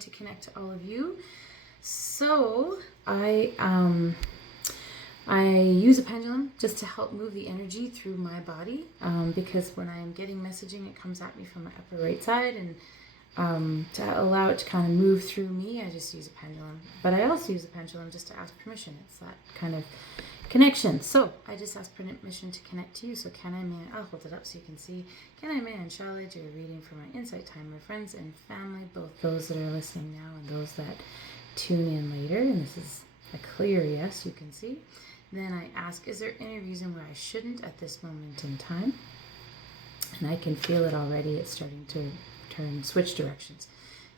to connect to all of you. So I use a pendulum just to help move the energy through my body, because when I'm getting messaging, it comes at me from my upper right side, and to allow it to kind of move through me, I just use a pendulum. But I also use a pendulum just to ask permission. It's that kind of connection. So I just ask permission to connect to you. So can I, man, I'll hold it up so you can see. Can I, man, shall I do a reading for my insight time, my friends and family, both those that are listening now and those that tune in later? And this is a clear yes, you can see. Then I ask, is there any reason where I shouldn't at this moment in time? And I can feel it already. It's starting to switch directions.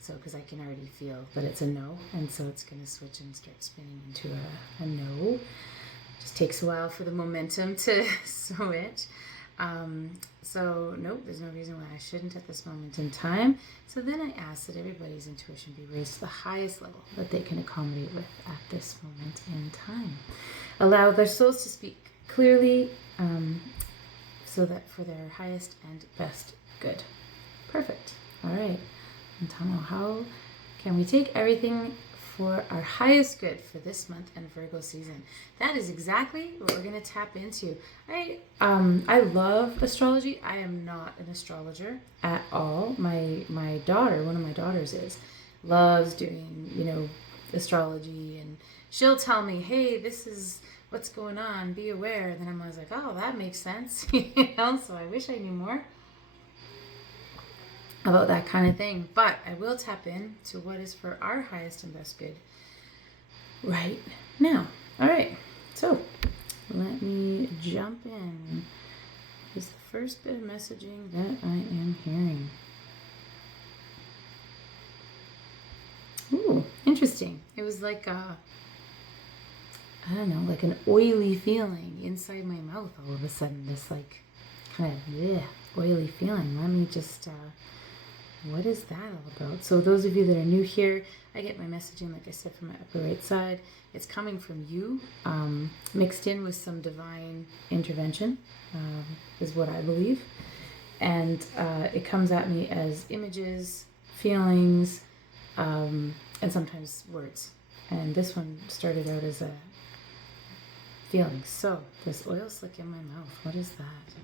So, because I can already feel that it's a no, and so it's going to switch and start spinning into a no. Just takes a while for the momentum to switch. So, nope, there's no reason why I shouldn't at this moment in time. So then I ask that everybody's intuition be raised to the highest level that they can accommodate with at this moment in time. Allow their souls to speak clearly, so that for their highest and best good. Perfect. All right. And Tamo, how can we take everything for our highest good for this month and Virgo season? That is exactly what we're going to tap into. I love astrology. I am not an astrologer at all. My daughter, one of my daughters loves doing, astrology, and she'll tell me, hey, this is what's going on, be aware. And then I'm always like, oh, that makes sense. So I wish I knew more about that kind of thing. But I will tap in to what is for our highest and best good right now. All right, so let me jump in. Is the first bit of messaging that I am hearing. Ooh, interesting. It was like like an oily feeling inside my mouth all of a sudden. This like kind of oily feeling. Let me just what is that all about? So those of you that are new here, I get my messaging, like I said, from my upper right side. It's coming from you, mixed in with some divine intervention, is what I believe. And it comes at me as images, feelings, and sometimes words. And this one started out as a feeling. So this oil slick in my mouth, what is that?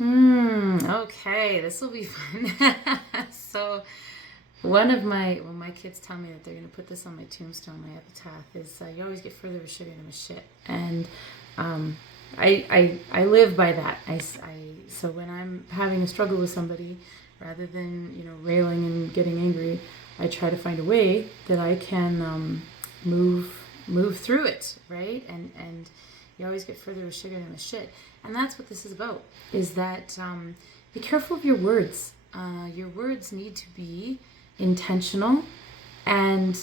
Okay, this will be fun. So when my kids tell me that they're going to put this on my tombstone, my epitaph, is you always get further with sugar than with shit. And I live by that. So when I'm having a struggle with somebody, rather than railing and getting angry, I try to find a way that I can move through it, right? And you always get further with sugar than with shit. And that's what this is about, is that be careful of your words. Your words need to be intentional. And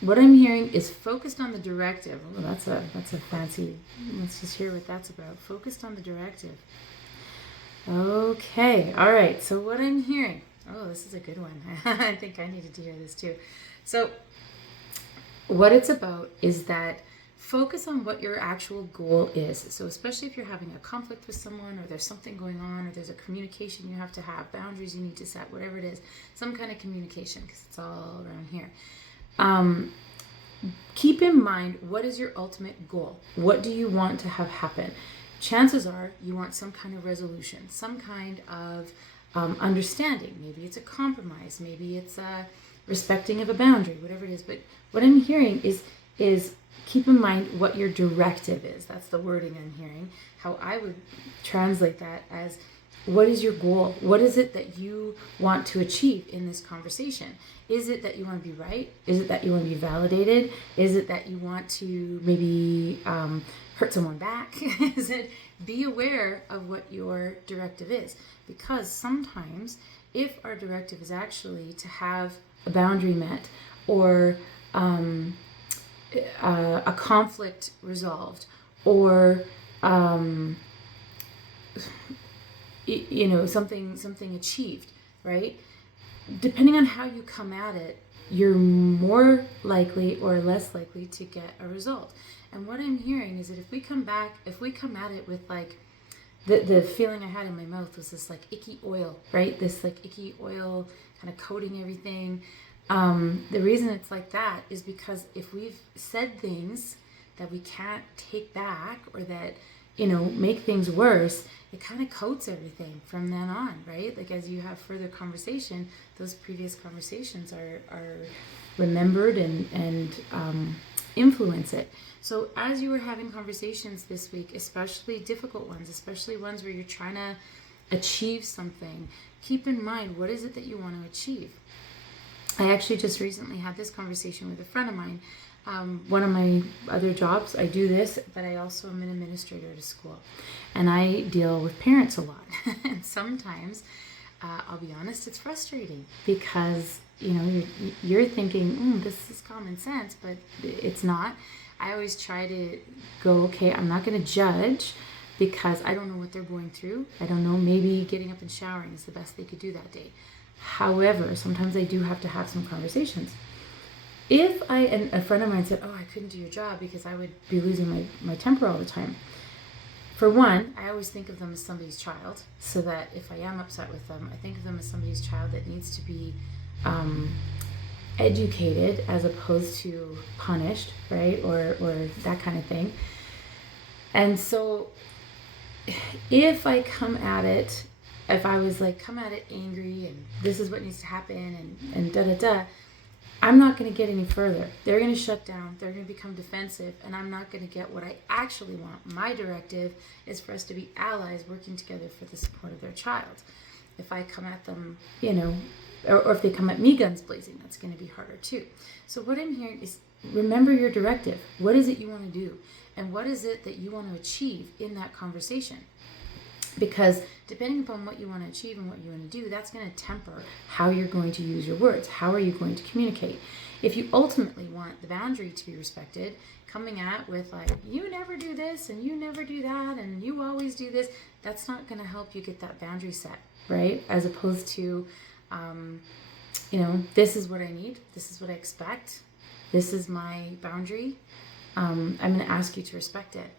what I'm hearing is focused on the directive. Oh, that's a fancy, let's just hear what that's about. Focused on the directive. Okay, all right. So what I'm hearing, oh, this is a good one. I think I needed to hear this too. So what it's about is that focus on what your actual goal is. So especially if you're having a conflict with someone, or there's something going on, or there's a communication you have to have, boundaries you need to set, whatever it is, some kind of communication, because it's all around here. Keep in mind, what is your ultimate goal? What do you want to have happen? Chances are you want some kind of resolution, some kind of understanding. Maybe it's a compromise. Maybe it's a respecting of a boundary, whatever it is. But what I'm hearing is keep in mind what your directive is. That's the wording I'm hearing. How I would translate that as, what is your goal? What is it that you want to achieve in this conversation? Is it that you want to be right? Is it that you want to be validated? Is it that you want to maybe hurt someone back? Is it, be aware of what your directive is? Because sometimes if our directive is actually to have a boundary met, or a conflict resolved, or something achieved, right? Depending on how you come at it, you're more likely or less likely to get a result. And what I'm hearing is that if we come at it with like the feeling I had in my mouth was this like icky oil, right? This like icky oil kind of coating everything. The reason it's like that is because if we've said things that we can't take back, or that, make things worse, it kind of coats everything from then on, right? Like as you have further conversation, those previous conversations are remembered and influence it. So as you were having conversations this week, especially difficult ones, especially ones where you're trying to achieve something, keep in mind, what is it that you want to achieve? I actually just recently had this conversation with a friend of mine. One of my other jobs, I do this, but I also am an administrator at a school. And I deal with parents a lot. And sometimes, I'll be honest, it's frustrating because, you're thinking, this is common sense, but it's not. I always try to go, okay, I'm not going to judge because I don't know what they're going through. I don't know, maybe getting up and showering is the best they could do that day. However, sometimes I do have to have some conversations. If and a friend of mine said, I couldn't do your job because I would be losing my temper all the time. For one, I always think of them as somebody's child, so that if I am upset with them, I think of them as somebody's child that needs to be educated as opposed to punished, right? Or that kind of thing. And so if I come at it, if I was like, come at it angry and this is what needs to happen and da-da-da, I'm not going to get any further. They're going to shut down. They're going to become defensive, and I'm not going to get what I actually want. My directive is for us to be allies working together for the support of their child. If I come at them, or if they come at me guns blazing, that's going to be harder too. So what I'm hearing is, remember your directive. What is it you want to do? And what is it that you want to achieve in that conversation? Because depending upon what you want to achieve and what you want to do, that's going to temper how you're going to use your words. How are you going to communicate? If you ultimately want the boundary to be respected, coming at with like, you never do this and you never do that and you always do this, that's not going to help you get that boundary set, right? As opposed to, this is what I need. This is what I expect. This is my boundary. I'm going to ask you to respect it,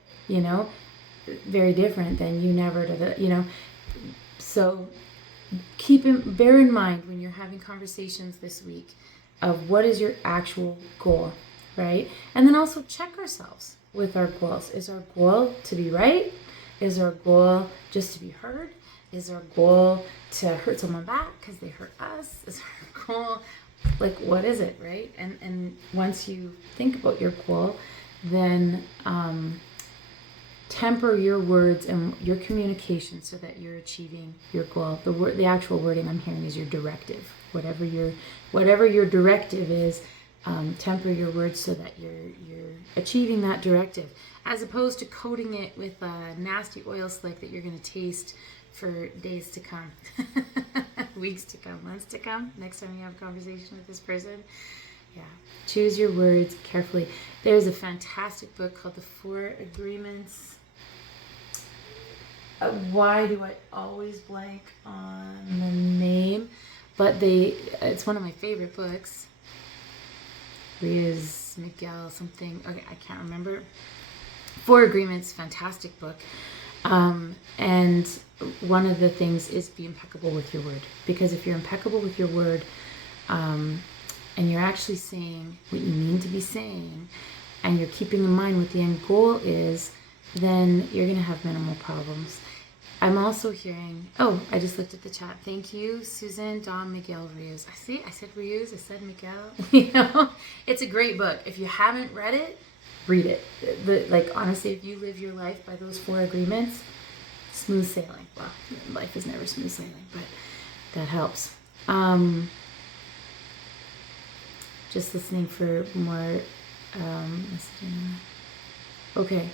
very different than you never did, So bear in mind when you're having conversations this week of what is your actual goal, right? And then also check ourselves with our goals. Is our goal to be right? Is our goal just to be heard? Is our goal to hurt someone back because they hurt us? Is our goal, like, what is it, right? And once you think about your goal, then temper your words and your communication so that you're achieving your goal. The actual wording I'm hearing is your directive. Whatever your directive is, temper your words so that you're achieving that directive, as opposed to coating it with a nasty oil slick that you're going to taste for days to come, weeks to come, months to come. Next time you have a conversation with this person. Yeah, choose your words carefully. There's a fantastic book called The 4 Agreements. Why do I always blank on the name? But it's one of my favorite books. Riaz Miguel something. Okay, I can't remember. 4 Agreements, fantastic book. And one of the things is be impeccable with your word. Because if you're impeccable with your word, and you're actually saying what you mean to be saying, and you're keeping in mind what the end goal is, then you're going to have minimal problems. I'm also hearing, I just looked at the chat. Thank you, Susan, Dom, Miguel, Riaz. I said Riaz, I said Miguel. It's a great book. If you haven't read it, read it. Honestly, if you live your life by those 4 agreements, smooth sailing. Well, life is never smooth sailing, but that helps. Just listening for more messaging. Okay.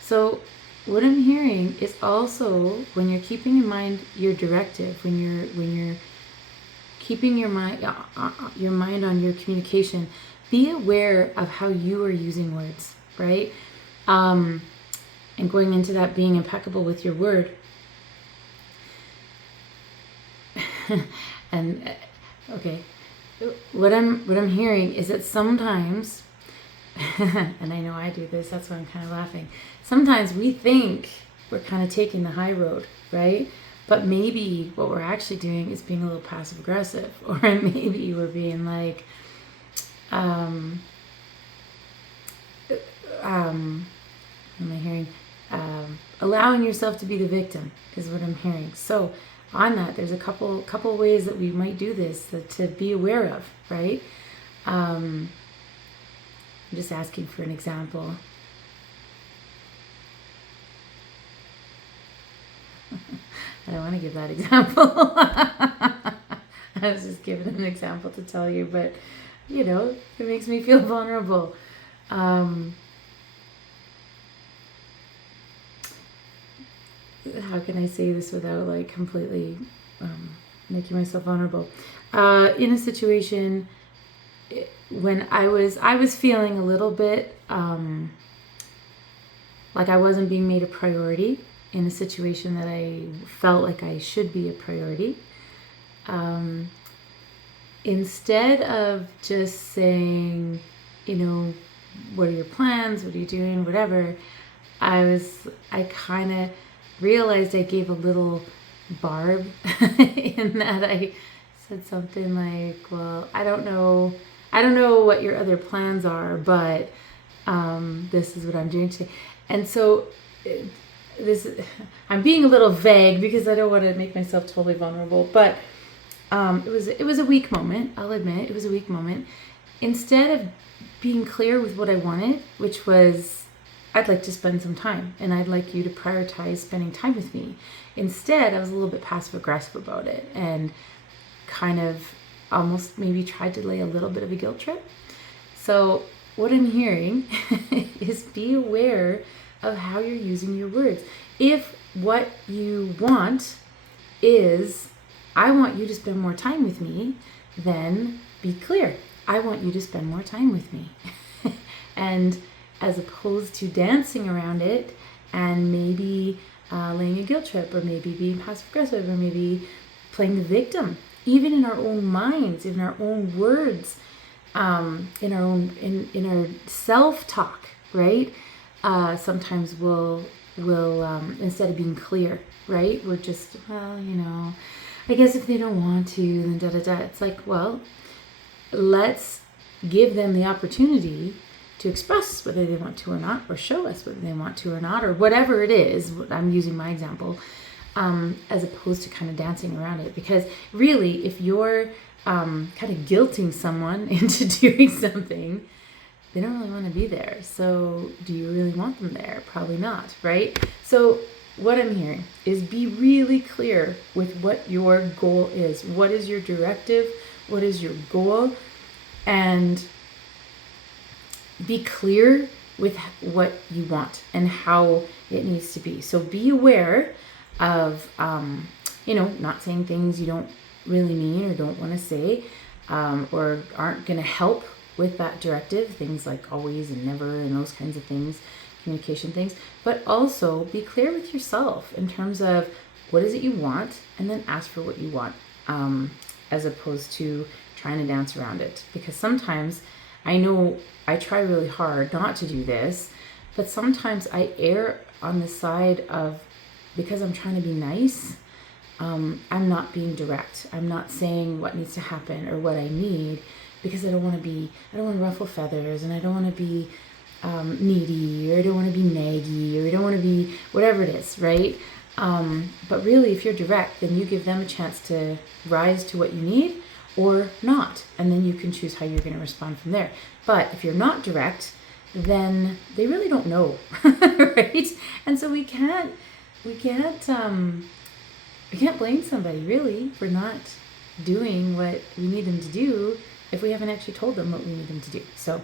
So what I'm hearing is also, when you're keeping in mind your directive, when you're keeping your mind on your communication, be aware of how you are using words, right? And going into that, being impeccable with your word. And okay, what I'm hearing is that sometimes, and I know I do this, that's why I'm kind of laughing. Sometimes we think we're kind of taking the high road, right? But maybe what we're actually doing is being a little passive aggressive, or maybe we're being like, what am I hearing? Allowing yourself to be the victim is what I'm hearing. So on that, there's a couple ways that we might do this to be aware of, right? I'm just asking for an example. I don't want to give that example. I was just giving an example to tell you, but you know, it makes me feel vulnerable. How can I say this without like completely making myself vulnerable? In a situation when I was feeling a little bit like I wasn't being made a priority in a situation that I felt like I should be a priority. Instead of just saying, you know, what are your plans? What are you doing? Whatever. I kind of realized I gave a little barb in that I said something like, well, I don't know what your other plans are, but this is what I'm doing today. And so I'm being a little vague because I don't want to make myself totally vulnerable, but it was a weak moment. I'll admit it was a weak moment. Instead of being clear with what I wanted, which was I'd like to spend some time and I'd like you to prioritize spending time with me. Instead, I was a little bit passive aggressive about it and kind of almost maybe tried to lay a little bit of a guilt trip. So what I'm hearing is be aware of how you're using your words. If what you want is, I want you to spend more time with me, then be clear. I want you to spend more time with me. And as opposed to dancing around it and maybe laying a guilt trip, or maybe being passive aggressive, or maybe playing the victim, even in our own minds, in our own words, in our self-talk, right? Sometimes we'll instead of being clear, right? We're just, well, you know, I guess if they don't want to, then da da da. It's like, well, let's give them the opportunity to express whether they want to or not, or show us whether they want to or not, or whatever it is. I'm using my example, as opposed to kind of dancing around it. Because really, if you're kind of guilting someone into doing something, they don't really want to be there. So do you really want them there? Probably not, right? So what I'm hearing is be really clear with what your goal is. What is your directive? What is your goal? And be clear with what you want and how it needs to be. So be aware of, not saying things you don't really mean or don't want to say, or aren't going to help with that directive. Things like always and never and those kinds of things, communication things. But also be clear with yourself in terms of what is it you want, and then ask for what you want, as opposed to trying to dance around it. Because sometimes, I know I try really hard not to do this, but sometimes I err on the side of, because I'm trying to be nice, I'm not being direct. I'm not saying what needs to happen or what I need, because I don't want to ruffle feathers, and I don't want to be needy, or I don't want to be naggy, or I don't want to be whatever it is, right? But really, if you're direct, then you give them a chance to rise to what you need or not, and then you can choose how you're going to respond from there. But if you're not direct, then they really don't know, right? And so we can't blame somebody really for not doing what we need them to do if we haven't actually told them what we need them to do. So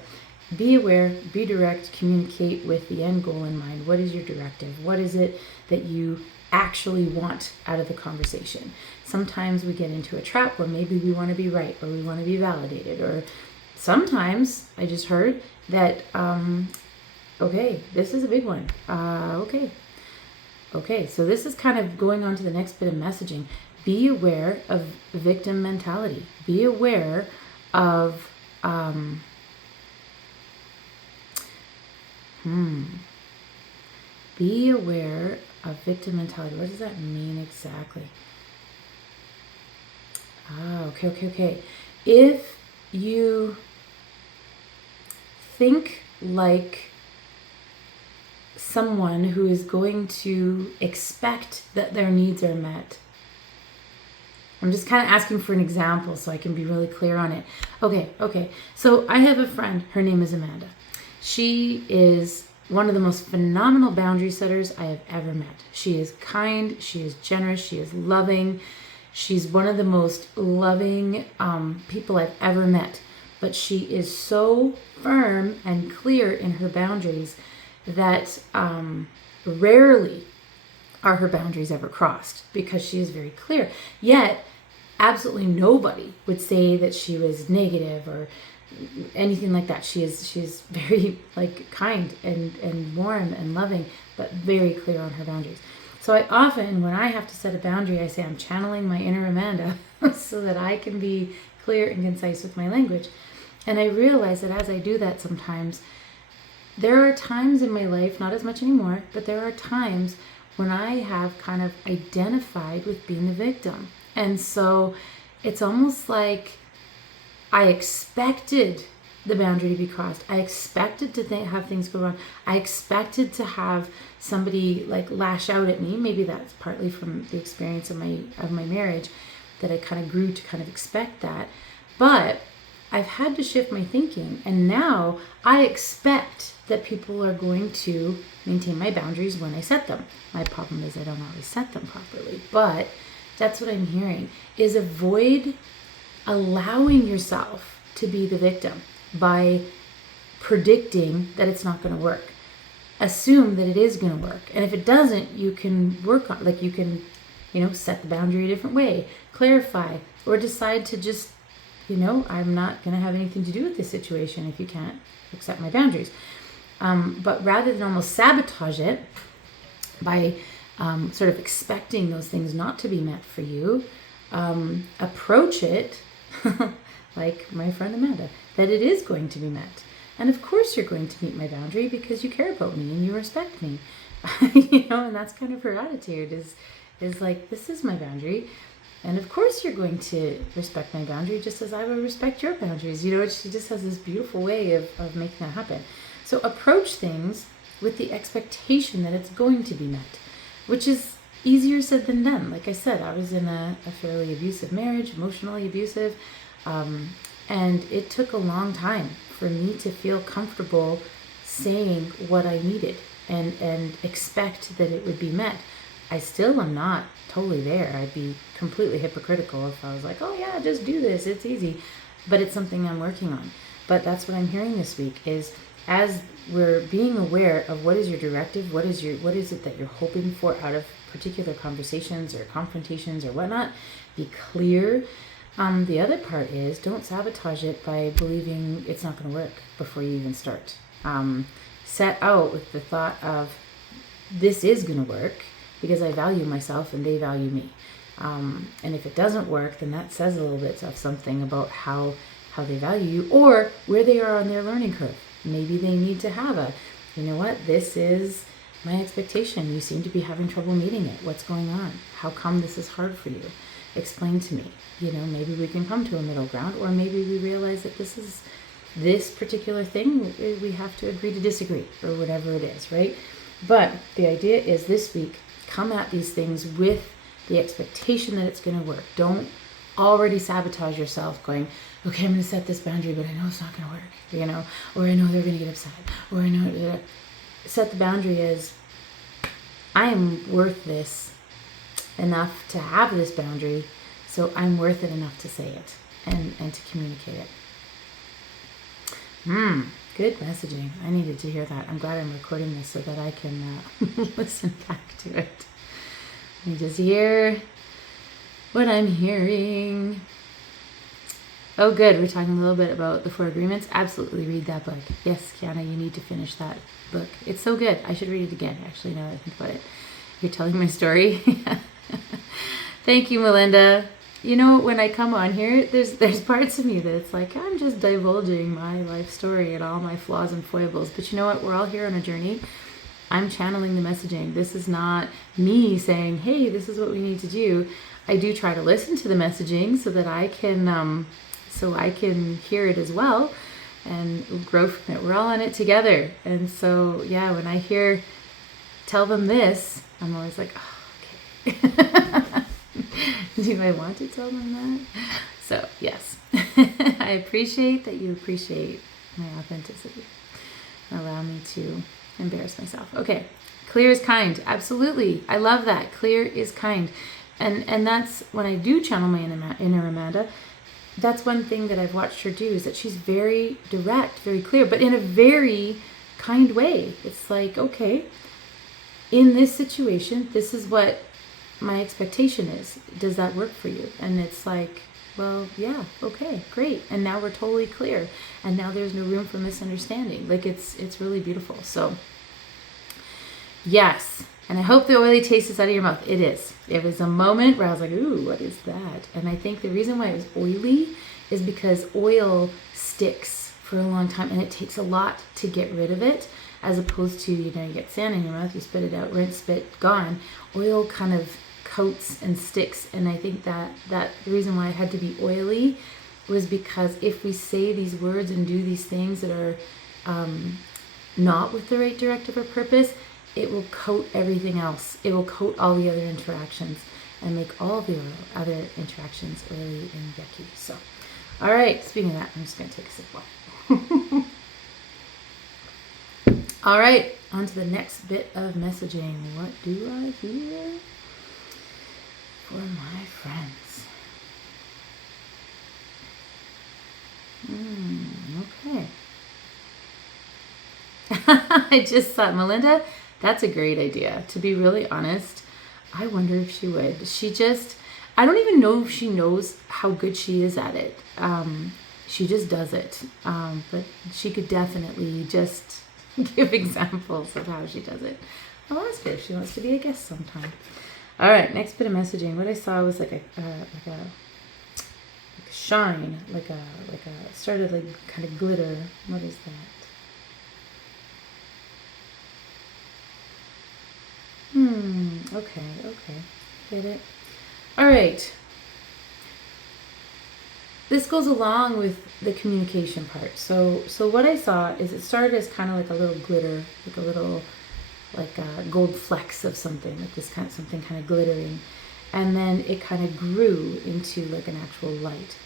be aware, be direct, communicate with the end goal in mind. What is your directive? What is it that you actually want out of the conversation? Sometimes we get into a trap where maybe we want to be right, or we want to be validated, or sometimes I just heard that, okay, this is a big one. Okay, so this is kind of going on to the next bit of messaging. Be aware of victim mentality. Be aware of, be aware A victim mentality. What does that mean exactly? Okay. If you think like someone who is going to expect that their needs are met. I'm just kind of asking for an example so I can be really clear on it. Okay. So I have a friend. Her name is Amanda. She is one of the most phenomenal boundary setters I have ever met. She is kind. She is generous. She is loving. She's one of the most loving people I've ever met. But she is so firm and clear in her boundaries that rarely are her boundaries ever crossed because she is very clear. Yet, absolutely nobody would say that she was negative or anything like that. She's very kind and warm and loving, but very clear on her boundaries. So I often, when I have to set a boundary, I say I'm channeling my inner Amanda so that I can be clear and concise with my language. And I realize that as I do that sometimes, there are times in my life, not as much anymore, but there are times when I have kind of identified with being the victim. And so it's almost like I expected the boundary to be crossed. I expected to have things go wrong. I expected to have somebody lash out at me. Maybe that's partly from the experience of my marriage, that I kind of grew to kind of expect that. But I've had to shift my thinking, and now I expect that people are going to maintain my boundaries when I set them. My problem is I don't always set them properly, but that's what I'm hearing, is avoid allowing yourself to be the victim by predicting that it's not going to work. Assume that it is going to work, and if it doesn't, you can work on, you can, set the boundary a different way, clarify, or decide to just, I'm not going to have anything to do with this situation if you can't accept my boundaries. But rather than almost sabotage it by sort of expecting those things not to be met for you, approach it like my friend Amanda, that it is going to be met. And of course you're going to meet my boundary because you care about me and you respect me. And that's kind of her attitude is like, this is my boundary. And of course you're going to respect my boundary just as I would respect your boundaries. She just has this beautiful way of making that happen. So approach things with the expectation that it's going to be met, which is easier said than done. Like I said, I was in a fairly abusive marriage, emotionally abusive, and it took a long time for me to feel comfortable saying what I needed and expect that it would be met. I still am not totally there. I'd be completely hypocritical if I was like, oh yeah, just do this, it's easy. But it's something I'm working on. But that's what I'm hearing this week is, as we're being aware of what is your directive, what is it that you're hoping for out of particular conversations or confrontations or whatnot, be clear. The other part is, don't sabotage it by believing it's not going to work before you even start. Set out with the thought of, this is going to work because I value myself and they value me. And if it doesn't work, then that says a little bit of something about how they value you or where they are on their learning curve. Maybe they need to have this is my expectation. You seem to be having trouble meeting it. What's going on? How come this is hard for you? Explain to me. Maybe we can come to a middle ground, or maybe we realize that this particular thing, we have to agree to disagree, or whatever it is, right? But the idea is this week, come at these things with the expectation that it's going to work. Don't already sabotage yourself going, okay, I'm going to set this boundary, but I know it's not going to work, or I know they're going to get upset, or I know, set the boundary as, I am worth this enough to have this boundary, so I'm worth it enough to say it and to communicate it. Good messaging. I needed to hear that. I'm glad I'm recording this so that I can listen back to it. Let me just hear what I'm hearing. Oh, good. We're talking a little bit about the 4 Agreements. Absolutely read that book. Yes, Kiana, you need to finish that book. It's so good. I should read it again, actually, now that I think about it. You're telling my story. Thank you, Melinda. When I come on here, there's parts of me that it's like, I'm just divulging my life story and all my flaws and foibles. But you know what? We're all here on a journey. I'm channeling the messaging. This is not me saying, hey, this is what we need to do. I do try to listen to the messaging so that I can hear it as well and grow from it. We're all on it together. And so, yeah, when I hear, tell them this, I'm always like, oh, okay. Do I want to tell them that? So, yes, I appreciate that you appreciate my authenticity. Allow me to embarrass myself. Okay, clear is kind. Absolutely. I love that. Clear is kind. And that's when I do channel my inner Amanda, that's one thing that I've watched her do is that she's very direct, very clear, but in a very kind way. It's like, okay, in this situation, this is what my expectation is. Does that work for you? And it's like, well, yeah, okay, great. And now we're totally clear. And now there's no room for misunderstanding. Like it's really beautiful. So yes. And I hope the oily taste is out of your mouth. It is. It was a moment where I was like, ooh, what is that? And I think the reason why it was oily is because oil sticks for a long time and it takes a lot to get rid of it, as opposed to, you get sand in your mouth, you spit it out, rinse, spit, gone. Oil kind of coats and sticks. And I think that the reason why it had to be oily was because if we say these words and do these things that are not with the right directive or purpose, it will coat everything else. It will coat all the other interactions and make all the other interactions oily and yucky. So, all right, speaking of that, I'm just going to take a sip of water. All right, on to the next bit of messaging. What do I hear for my friends? Okay. I just thought, Melinda, that's a great idea. To be really honest, I wonder if she would. I don't even know if she knows how good she is at it. She just does it. But she could definitely just give examples of how she does it. I'll ask her if she wants to be a guest sometime. All right, next bit of messaging. What I saw was like a shine, started like kind of glitter. What is that? Okay. Get it? All right. This goes along with the communication part. So what I saw is it started as kind of like a little glitter, like a little, gold flecks of something, like this kind of something kind of glittering. And then it kind of grew into like an actual light.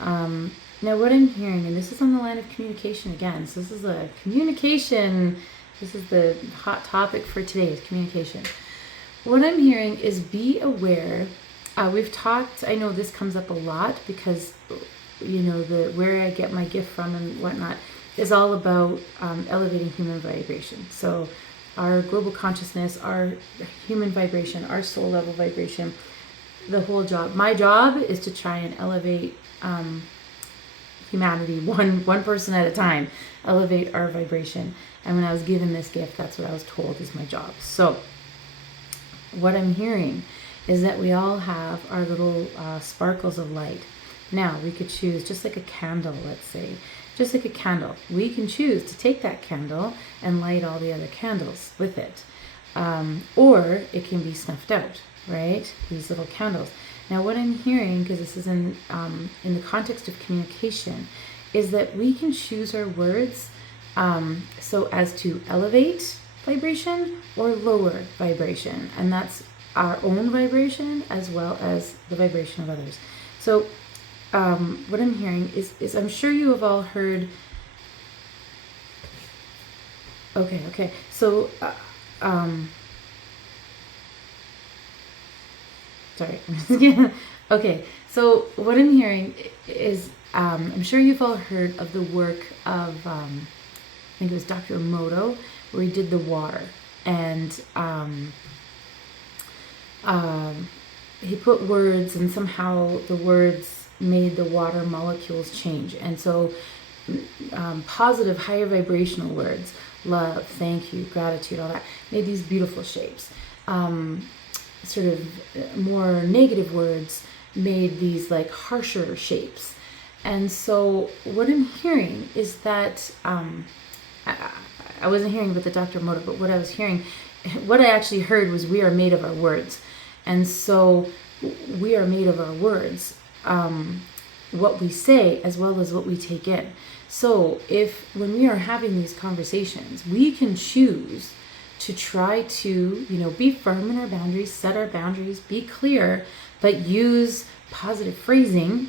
Now what I'm hearing, and this is on the line of communication again, so this is a communication, this is the hot topic for today, is communication. What I'm hearing is be aware. We've talked, I know this comes up a lot because, where I get my gift from and whatnot is all about elevating human vibration. So our global consciousness, our human vibration, our soul level vibration, the whole job. My job is to try and elevate humanity one person at a time, elevate our vibration. And when I was given this gift, that's what I was told is my job. So what I'm hearing is that we all have our little sparkles of light. Now, we could choose, just like a candle, let's say, just like a candle, we can choose to take that candle and light all the other candles with it. Or it can be snuffed out, right? These little candles. Now, what I'm hearing, because this is in the context of communication, is that we can choose our words so as to elevate vibration or lower vibration. And that's our own vibration as well as the vibration of others. So what I'm hearing is I'm sure you have all heard. Okay. So sorry. Okay. So what I'm hearing is I'm sure you've all heard of the work of I think it was Dr. Emoto, where he did the water, and he put words, and somehow the words made the water molecules change. And so positive, higher vibrational words, love, thank you, gratitude, all that, made these beautiful shapes. Sort of more negative words made these like harsher shapes. And so what I'm hearing is that I wasn't hearing about the Dr. Emoto, but what I actually heard was we are made of our words. And so we are made of our words, what we say as well as what we take in. So if when we are having these conversations, we can choose to try to, be firm in our boundaries, set our boundaries, be clear, but use positive phrasing.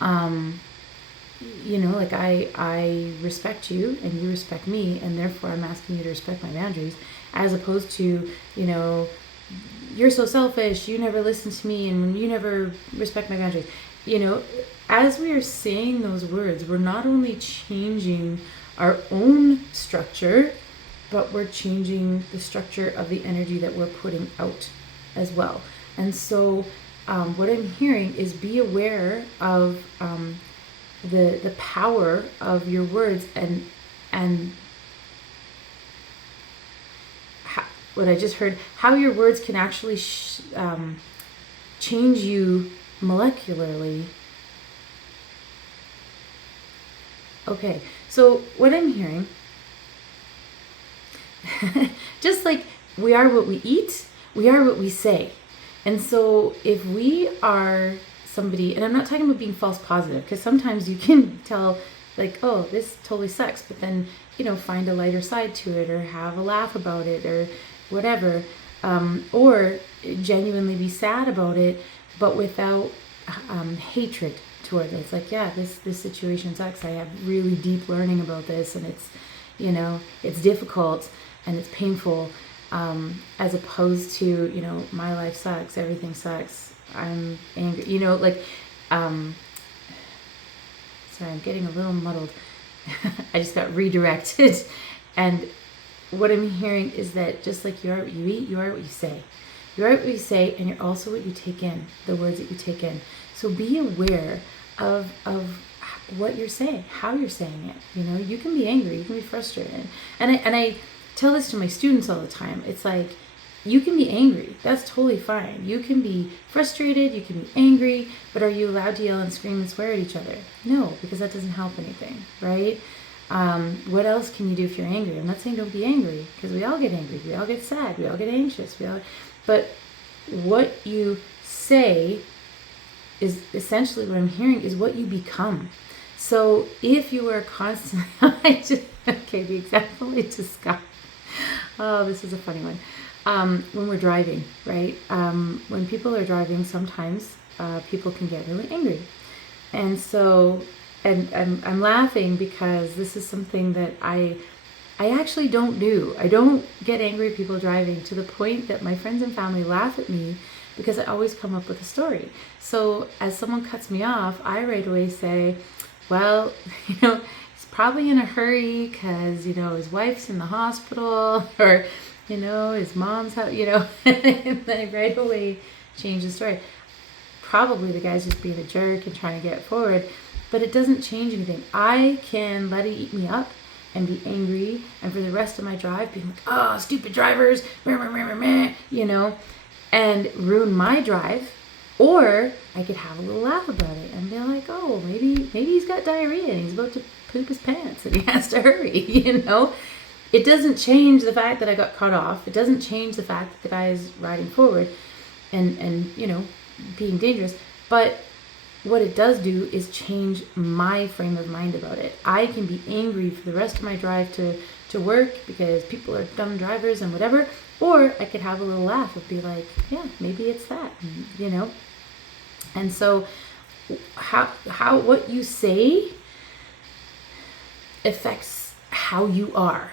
Like I respect you and you respect me, and therefore I'm asking you to respect my boundaries, as opposed to, you're so selfish, you never listen to me, and you never respect my boundaries. As we are saying those words, we're not only changing our own structure, but we're changing the structure of the energy that we're putting out as well. And so what I'm hearing is be aware of the power of your words, and what I just heard, how your words can actually change you molecularly. Okay, so what I'm hearing, just like we are what we eat, we are what we say. And so if we are somebody, and I'm not talking about being false positive, because sometimes you can tell, like, oh, this totally sucks, but then, find a lighter side to it, or have a laugh about it, or whatever, or genuinely be sad about it, but without hatred toward it. It's like, yeah, this situation sucks. I have really deep learning about this, and it's, it's difficult and it's painful, as opposed to, my life sucks, everything sucks, I'm angry, sorry, I'm getting a little muddled. I just got redirected. And what I'm hearing is that just like you are what you eat, you are what you say. You are what you say, and you're also what you take in, the words that you take in. So be aware of what you're saying, how you're saying it. You can be angry, you can be frustrated. And I tell this to my students all the time. It's like, you can be angry. That's totally fine. You can be frustrated, you can be angry, but are you allowed to yell and scream and swear at each other? No, because that doesn't help anything, right? What else can you do if you're angry? I'm not saying don't be angry, because we all get angry, we all get sad, we all get anxious, but what you say is essentially, what I'm hearing is what you become. So if you are constantly, the example I just got, oh, this is a funny one. When we're driving, right? When people are driving, sometimes people can get really angry. And so, and I'm laughing because this is something that I actually don't do. I don't get angry at people driving, to the point that my friends and family laugh at me because I always come up with a story. So as someone cuts me off, I right away say, well, he's probably in a hurry because, his wife's in the hospital, or, his mom's out, and I right away change the story. Probably the guy's just being a jerk and trying to get forward, but it doesn't change anything. I can let it eat me up and be angry, and for the rest of my drive being like, oh, stupid drivers, and ruin my drive. Or I could have a little laugh about it and be like, oh, maybe he's got diarrhea and he's about to poop his pants and he has to hurry, It doesn't change the fact that I got cut off. It doesn't change the fact that the guy is riding forward and being dangerous. But what it does do is change my frame of mind about it. I can be angry for the rest of my drive to work because people are dumb drivers and whatever. Or I could have a little laugh and be like, yeah, maybe it's that, And so how what you say affects how you are.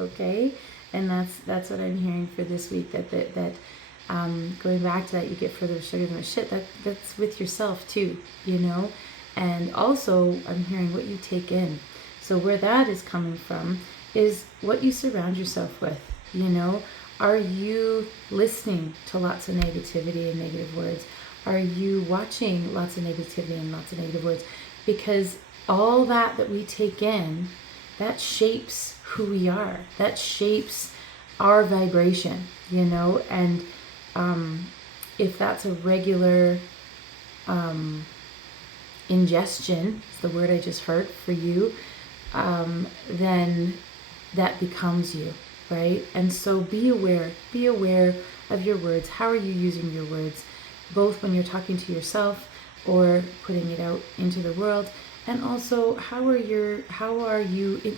Okay? And that's what I'm hearing for this week, that going back to that, you get further sugar than shit, that's with yourself too, And also I'm hearing what you take in. So where that is coming from is what you surround yourself with. Are you listening to lots of negativity and negative words? Are you watching lots of negativity and lots of negative words? Because all that we take in, that shapes who we are. That shapes our vibration, And if that's a regular ingestion, is the word I just heard for you, then that becomes you, right? And so be aware of your words. How are you using your words, both when you're talking to yourself or putting it out into the world? And also, how are you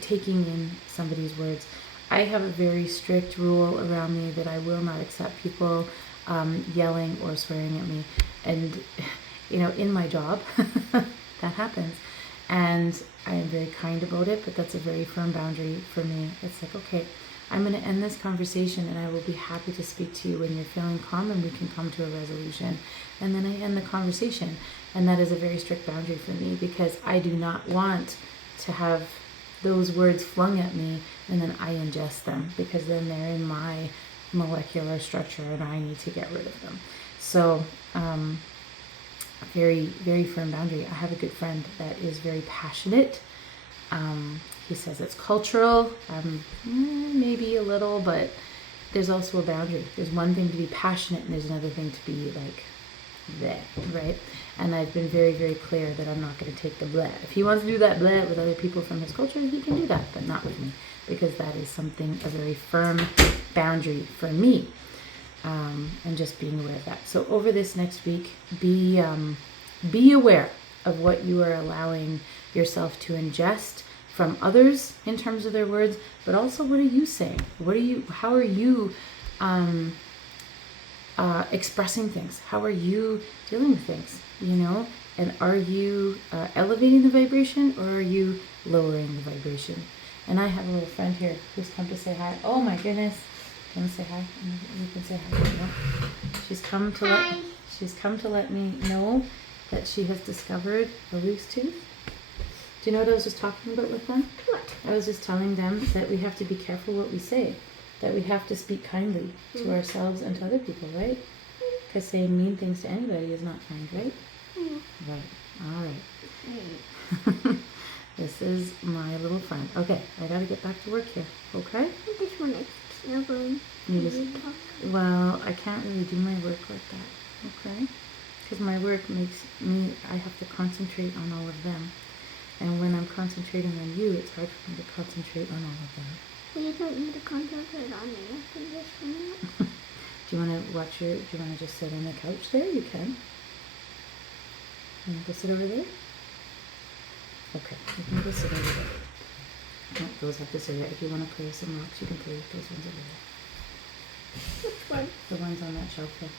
taking in somebody's words? I have a very strict rule around me that I will not accept people yelling or swearing at me. And, in my job, that happens. And I am very kind about it, but that's a very firm boundary for me. It's like, okay, I'm going to end this conversation and I will be happy to speak to you when you're feeling calm and we can come to a resolution. And then I end the conversation. And that is a very strict boundary for me, because I do not want to have those words flung at me and then I ingest them, because then they're in my molecular structure and I need to get rid of them. So, very, very firm boundary. I have a good friend that is very passionate. He says it's cultural, maybe a little, but there's also a boundary. There's one thing to be passionate and there's another thing to be like that, right? And I've been very, very clear that I'm not going to take the bleh. If he wants to do that bleh with other people from his culture, he can do that, but not with me, because that is something, a very firm boundary for me. And just being aware of that. So over this next week, be aware of what you are allowing yourself to ingest from others in terms of their words, but also what are you saying? How are you expressing things? How are you dealing with things? And are you elevating the vibration, or are you lowering the vibration? And I have a little friend here who's come to say hi. Oh my goodness. Do you want to say hi? You can say hi. She's come to let me know that she has discovered a loose tooth. Do you know what I was just talking about with them? What? I was just telling them that we have to be careful what we say, that we have to speak kindly to ourselves and to other people, right? Because saying mean things to anybody is not kind, right? Right. All right. This is my little friend. Okay, I gotta get back to work here. Okay? I just want to snuggle and talk. Well, I can't really do my work like that. Okay? Because my work makes me, I have to concentrate on all of them. And when I'm concentrating on you, it's hard for me to concentrate on all of them. Well, you don't need to concentrate on me. I can just hang out. Do you want to just sit on the couch there? You can. You want to go sit over there? Okay, you can go sit over there. No, those have to sit there. If you want to play with some rocks, you can play with those ones over there. Which one? The ones on that shelf there.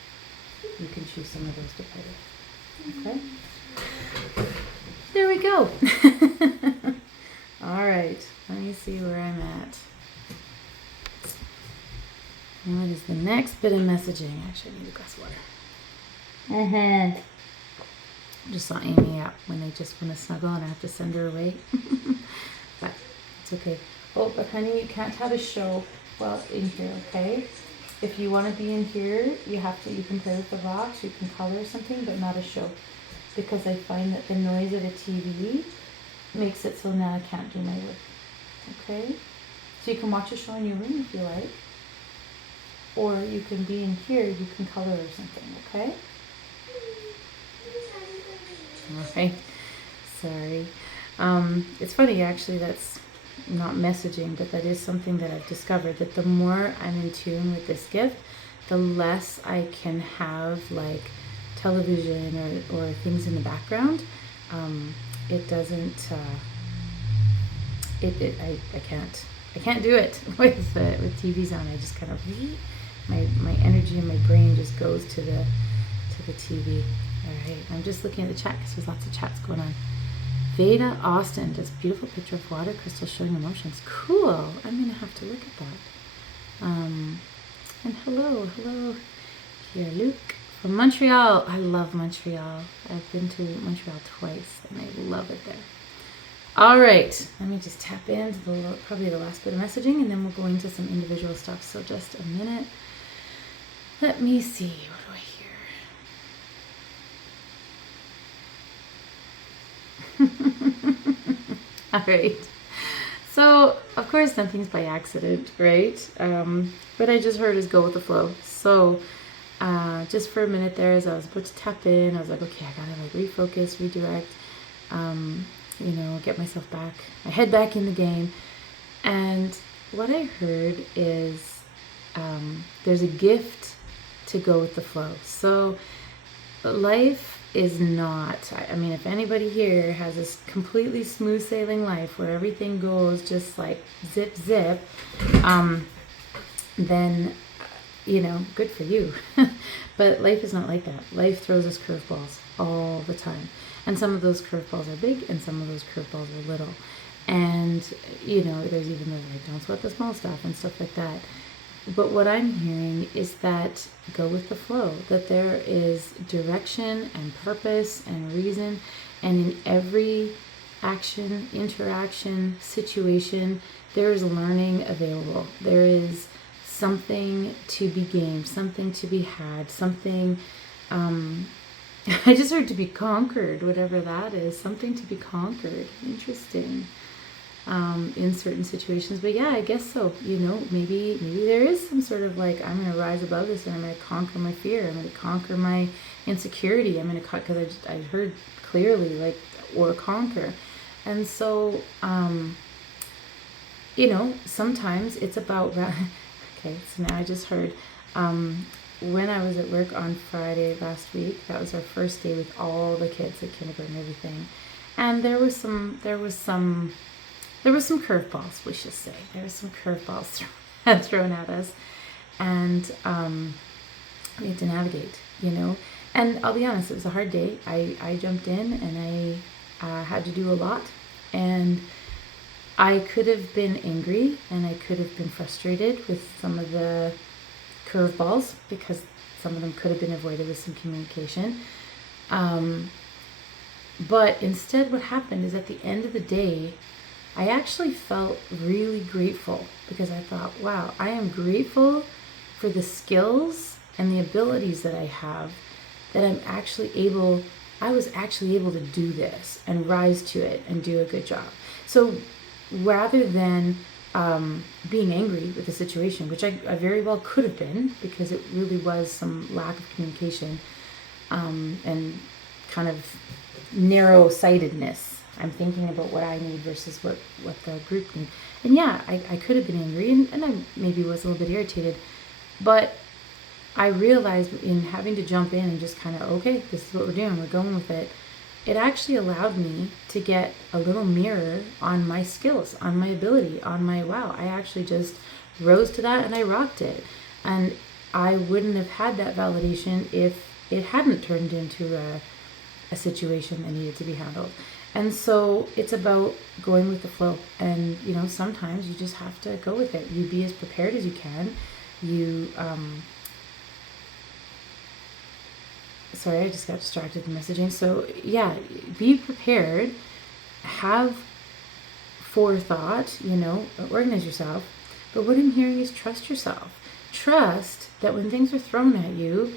You can choose some of those to play with. Okay? There we go. All right. Let me see where I'm at. And what is the next bit of messaging? Actually, I need a glass of water. Just saw Amy out when they just want to snuggle and I have to send her away. But it's okay. Oh, but honey, you can't have a show while in here, okay? If you want to be in here, you can play with the rocks, you can color or something, but not a show. Because I find that the noise of a TV makes it so now I can't do my work. Okay? So you can watch a show in your room if you like. Or you can be in here, you can color or something, okay? Alright. Sorry. It's funny actually, that's not messaging, but that is something that I've discovered, that the more I'm in tune with this gift, the less I can have like television or things in the background. It doesn't I can't do it with TVs on. I just kind of my energy and my brain just goes to the TV. All right, I'm just looking at the chat because there's lots of chats going on. Veda Austin does beautiful picture of water crystals showing emotions. Cool. I'm gonna have to look at that. And hello here, Luke from Montreal. I love Montreal. I've been to Montreal twice and I love it there. All right, let me just tap into probably the last bit of messaging and then we'll go into some individual stuff. So just a minute. Let me see. What do I hear? All right. So, of course, nothing's by accident, right? What I just heard is go with the flow. So, just for a minute there, as I was about to tap in, I was like, okay, I gotta like refocus, redirect, get myself back, my head back in the game. And what I heard is there's a gift to go with the flow. So life is not, I mean, if anybody here has this completely smooth sailing life where everything goes just like zip, zip, then, you know, good for you. But life is not like that. Life throws us curveballs all the time. And some of those curveballs are big and some of those curveballs are little. And, you know, there's even those like, don't sweat the small stuff and stuff like that. But what I'm hearing is that go with the flow, that there is direction and purpose and reason, and in every action, interaction, situation, there is learning available. There is something to be gained, something to be had, something, I just heard to be conquered, whatever that is, something to be conquered. Interesting. In certain situations, but yeah, I guess so. You know, maybe there is some sort of like, I'm gonna rise above this and I'm gonna conquer my fear. I'm gonna conquer my insecurity. I'm gonna because I heard clearly like, or conquer. And so you know, sometimes it's about okay, so now I just heard when I was at work on Friday last week, that was our first day with all the kids at kindergarten and everything, and there was some curveballs, we should say. There were some curveballs thrown at us, and we had to navigate, you know. And I'll be honest, it was a hard day. I jumped in and I had to do a lot, and I could have been angry and I could have been frustrated with some of the curveballs because some of them could have been avoided with some communication. But instead, what happened is at the end of the day, I actually felt really grateful because I thought, wow, I am grateful for the skills and the abilities that I have, that I was actually able to do this and rise to it and do a good job. So rather than being angry with the situation, which I very well could have been because it really was some lack of communication and kind of narrow-sightedness. I'm thinking about what I need versus what the group need. And yeah, I could have been angry and I maybe was a little bit irritated. But I realized in having to jump in and just kind of, okay, this is what we're doing, we're going with it. It actually allowed me to get a little mirror on my skills, on my ability, on my, wow, I actually just rose to that and I rocked it. And I wouldn't have had that validation if it hadn't turned into a situation that needed to be handled. And so it's about going with the flow. And, you know, sometimes you just have to go with it. You be as prepared as you can. You, sorry, I just got distracted with messaging. So yeah, be prepared, have forethought, you know, organize yourself. But what I'm hearing is trust yourself. Trust that when things are thrown at you,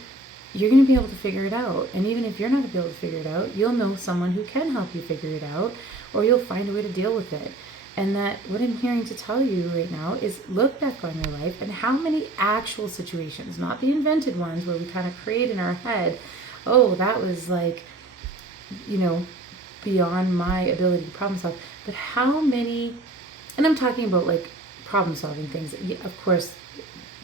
you're going to be able to figure it out. And even if you're not going to be able to figure it out, you'll know someone who can help you figure it out, or you'll find a way to deal with it. And that what I'm hearing to tell you right now is look back on your life and how many actual situations, not the invented ones where we kind of create in our head, oh, that was like, you know, beyond my ability to problem solve, but how many, and I'm talking about like problem solving things. Of course,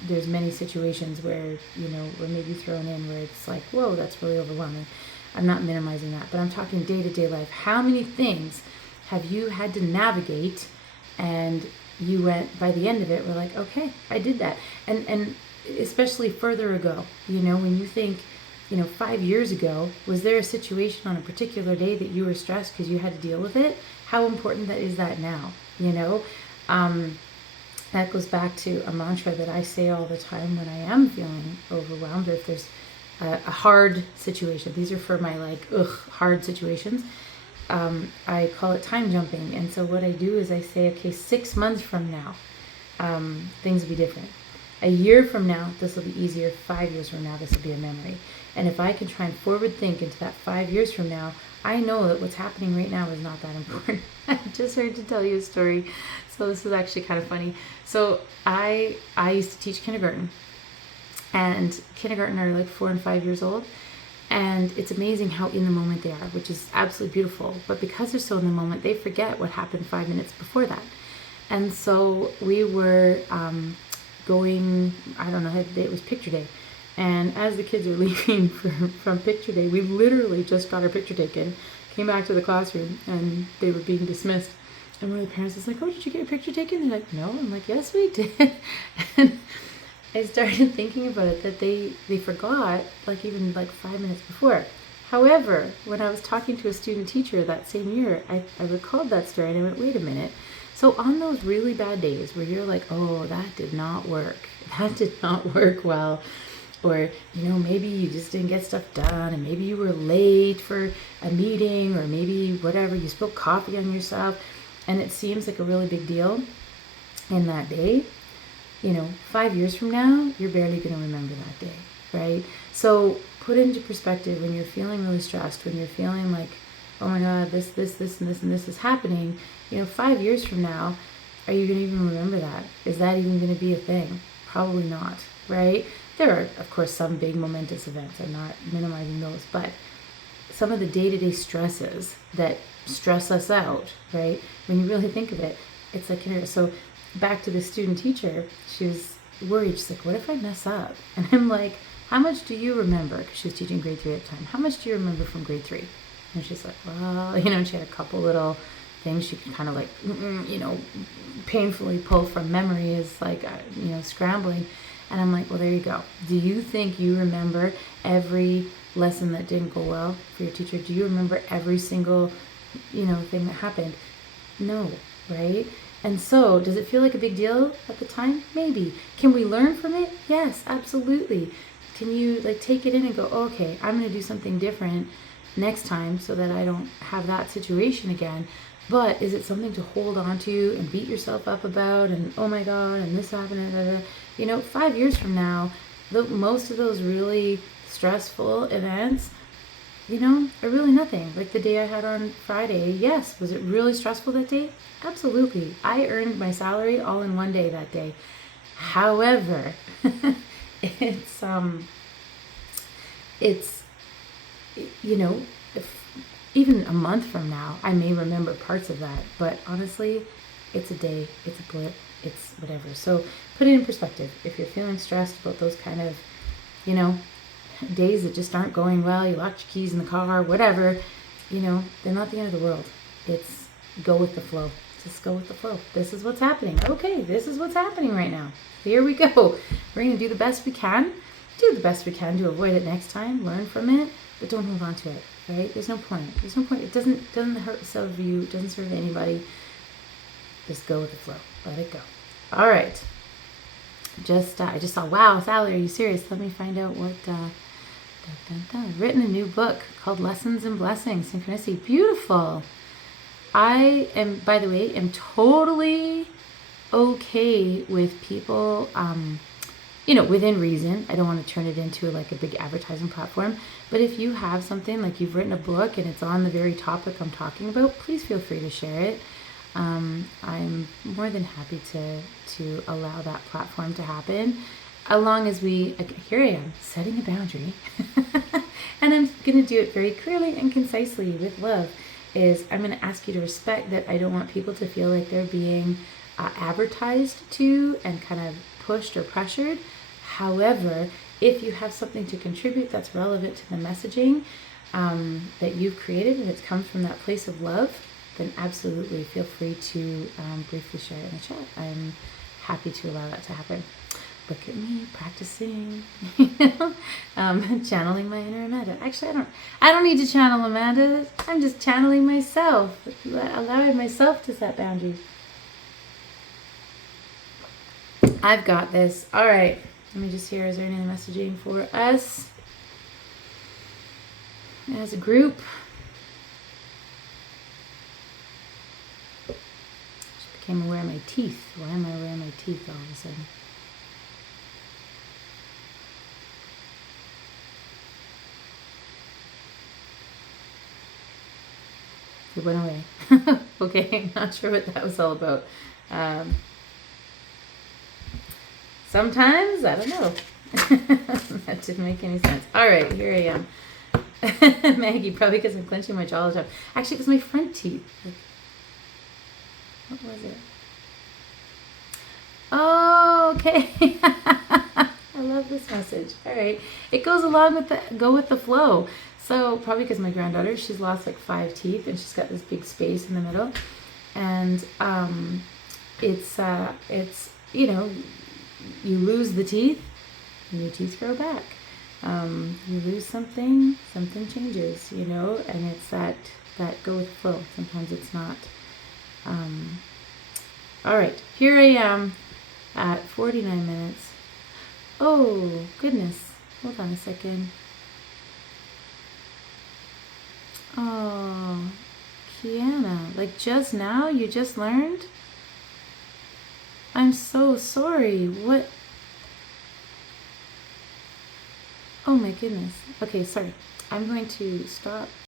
there's many situations where, you know, we're maybe thrown in where it's like, whoa, that's really overwhelming. I'm not minimizing that, but I'm talking day-to-day life. How many things have you had to navigate and you went, by the end of it, we're like, okay, I did that. And especially further ago, you know, when you think, you know, 5 years ago, was there a situation on a particular day that you were stressed because you had to deal with it? How important that is that now, you know? That goes back to a mantra that I say all the time when I am feeling overwhelmed, or if there's a hard situation. These are for my like, hard situations. I call it time jumping. And so what I do is I say, okay, 6 months from now, things will be different. A year from now, this will be easier. 5 years from now, this will be a memory. And if I can try and forward think into that 5 years from now, I know that what's happening right now is not that important. I just heard to tell you a story. So this is actually kind of funny. So I used to teach kindergarten. And kindergarten are like 4 and 5 years old. And it's amazing how in the moment they are, which is absolutely beautiful. But because they're so in the moment, they forget what happened 5 minutes before that. And so we were going, I don't know, it was picture day. And as the kids are leaving from picture day, we literally just got our picture taken, came back to the classroom, and they were being dismissed. And one of the parents was like, oh, did you get your picture taken? They're like, no. I'm like, yes, we did. And I started thinking about it, that they forgot, like even like 5 minutes before. However, when I was talking to a student teacher that same year, I recalled that story and I went, wait a minute. So on those really bad days where you're like, oh, that did not work. That did not work well. Or, maybe you just didn't get stuff done, and maybe you were late for a meeting, or maybe whatever, you spilled coffee on yourself, and it seems like a really big deal in that day. 5 years from now, you're barely going to remember that day, right? So put it into perspective when you're feeling really stressed, when you're feeling like, oh my God, this, and this is happening. 5 years from now, are you going to even remember that? Is that even going to be a thing? Probably not, right? There are, of course, some big momentous events. I'm not minimizing those, but some of the day-to-day stresses that stress us out, right? When you really think of it, it's like, so back to the student teacher, she was worried. She's like, what if I mess up? And I'm like, how much do you remember? Because she was teaching grade 3 at the time. How much do you remember from grade 3? And she's like, well, and she had a couple little things she could kind of like, painfully pull from memory, is like, scrambling. And I'm like, well, there you go. Do you think you remember every lesson that didn't go well for your teacher? Do you remember every single, thing that happened? No, right? And so, does it feel like a big deal at the time? Maybe. Can we learn from it? Yes, absolutely. Can you take it in and go, okay, I'm going to do something different next time so that I don't have that situation again? But is it something to hold on to and beat yourself up about, and oh my God, and this happened, blah, blah, blah. 5 years from now, most of those really stressful events, are really nothing. Like the day I had on Friday, yes, was it really stressful that day? Absolutely. I earned my salary all in one day that day. However, it's if even a month from now, I may remember parts of that, but honestly, it's a day, it's a blip, it's whatever. So put it in perspective. If you're feeling stressed about those kind of, days that just aren't going well, you locked your keys in the car, whatever, they're not the end of the world. It's go with the flow. Just go with the flow. This is what's happening. Okay, this is what's happening right now. Here we go. We're going to do the best we can. Do the best we can to avoid it next time. Learn from it, but don't hold on to it. Right? There's no point. There's no point. It doesn't hurt serve you. It doesn't serve anybody. Just go with the flow. Let it go. All right. I just saw. Wow, Sally, are you serious? Let me find out what. I've written a new book called Lessons and Blessings, Synchronicity. Beautiful. I am, by the way, totally okay with people, within reason. I don't want to turn it into like a big advertising platform. But if you have something, like you've written a book and it's on the very topic I'm talking about, please feel free to share it. I'm more than happy to allow that platform to happen. As long as here I am, setting a boundary. And I'm going to do it very clearly and concisely with love. I'm going to ask you to respect that I don't want people to feel like they're being advertised to and kind of pushed or pressured. However, if you have something to contribute that's relevant to the messaging that you've created and it comes from that place of love, then absolutely feel free to briefly share it in the chat. I'm happy to allow that to happen. Look at me practicing, channeling my inner Amanda. Actually, I don't need to channel Amanda. I'm just channeling myself, allowing myself to set boundaries. I've got this. All right. Let me just hear, is there any messaging for us as a group? Just became aware of my teeth. Why am I aware of my teeth all of a sudden? It went away. Okay, not sure what that was all about. Sometimes, I don't know. That didn't make any sense. All right, here I am. Maggie, probably because I'm clenching my jaw all the time. Actually, it was my front teeth. What was it? Oh, okay. I love this message. All right. It goes along with go with the flow. So probably because my granddaughter, she's lost like 5 teeth and she's got this big space in the middle. And it's you know, you lose the teeth and your teeth grow back. You lose something, something changes, you know, and it's that go with the flow. Sometimes it's not. All right, here I am at 49 minutes. Oh, goodness. Hold on a second. Oh, Kiana, like just now? You just learned? I'm so sorry. What? Oh my goodness. Okay, sorry. I'm going to stop